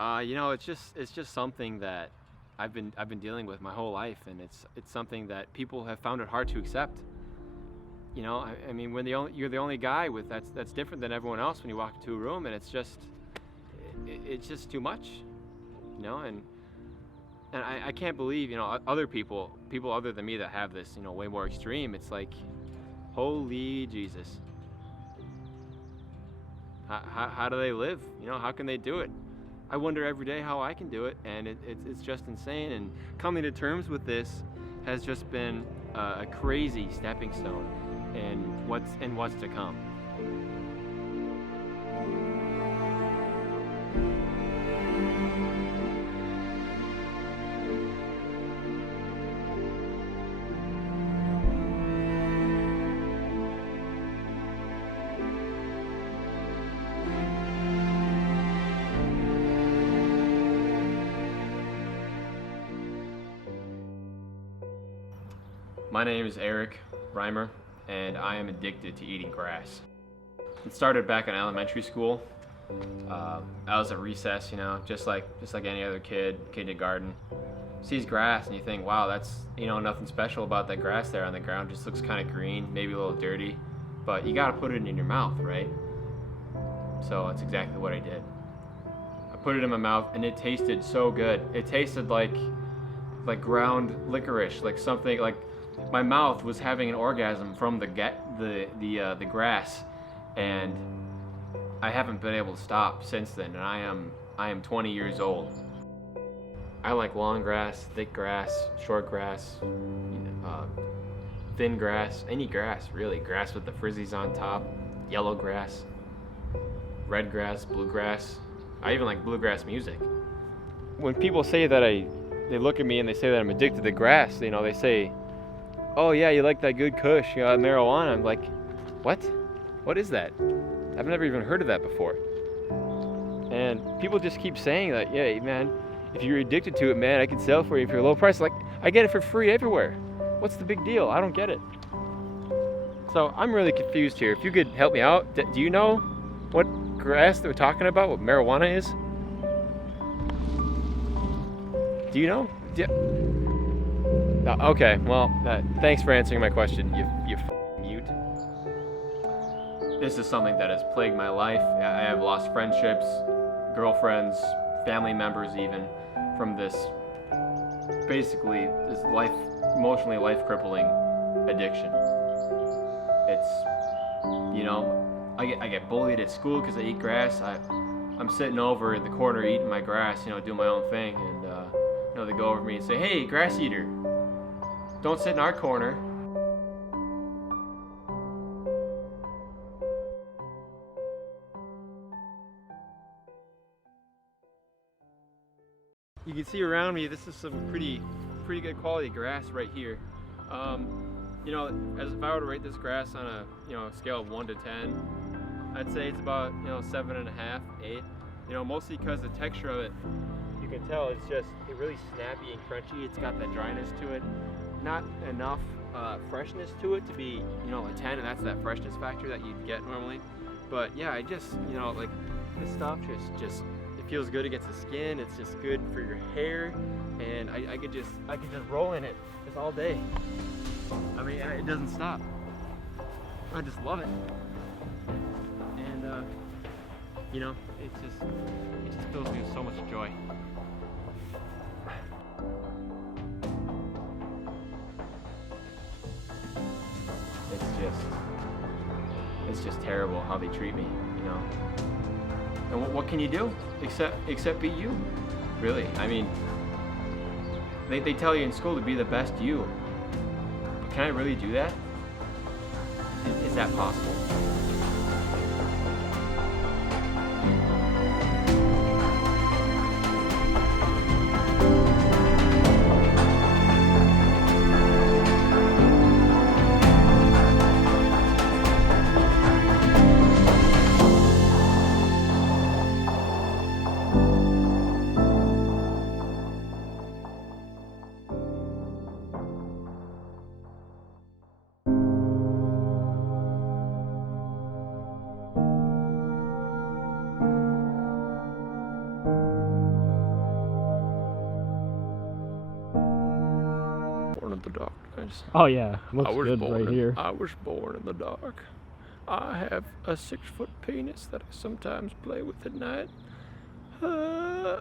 It's just something that I've been dealing with my whole life, and it's something that people have found it hard to accept. I mean, you're the only guy with that's different than everyone else when you walk into a room, and it's just too much, and I can't believe other people other than me that have this way more extreme. It's like, holy Jesus, how do they live? How can they do it? I wonder every day how I can do it, and it's just insane. And coming to terms with this has just been a crazy stepping stone in what's to come. My name is Eric Reimer, and I am addicted to eating grass. It started back in elementary school. I was at recess, just like any other kid, kindergarten. Sees grass and you think, wow, that's nothing special about that grass there on the ground. Just looks kind of green, maybe a little dirty, but you got to put it in your mouth, right? So that's exactly what I did. I put it in my mouth, and it tasted so good. It tasted like ground licorice, like something like. My mouth was having an orgasm from the grass, and I haven't been able to stop since then. And I am 20 years old. I like long grass, thick grass, short grass, thin grass, any grass really. Grass with the frizzies on top, yellow grass, red grass, bluegrass. I even like bluegrass music. When people say that they look at me and they say that I'm addicted to grass, they say, oh yeah, you like that good kush, marijuana. I'm like, what? What is that? I've never even heard of that before. And people just keep saying that, yeah, man, if you're addicted to it, man, I can sell for you for a low price. Like, I get it for free everywhere. What's the big deal? I don't get it. So I'm really confused here. If you could help me out, do you know what grass they're talking about, what marijuana is? Do you know? Okay, well, thanks for answering my question, you mute. This is something that has plagued my life. I have lost friendships, girlfriends, family members even, from this, basically, this emotionally life-crippling addiction. It's, I get bullied at school because I eat grass. I'm sitting over in the corner eating my grass, doing my own thing, and, they go over me and say, hey, grass eater, don't sit in our corner. You can see around me, this is some pretty good quality grass right here. As if I were to rate this grass on a scale of 1 to 10, I'd say it's about 7.5, 8. Mostly because the texture of it, you can tell it's really snappy and crunchy. It's got that dryness to it. Not enough freshness to it to be, a 10, and that's that freshness factor that you'd get normally. But yeah, I just, like this stuff just it feels good against the skin. It's just good for your hair, and I could just roll in it just all day. I mean, it doesn't stop. I just love it, and it just fills me with so much joy. It's just terrible how they treat me, And what can you do except be you? Really, I mean, they tell you in school to be the best you. But can I really do that? Is that possible? born in the dark, guys. Oh yeah, looks good right here. I was born in the dark. I have a 6-foot penis that I sometimes play with at night. Okay.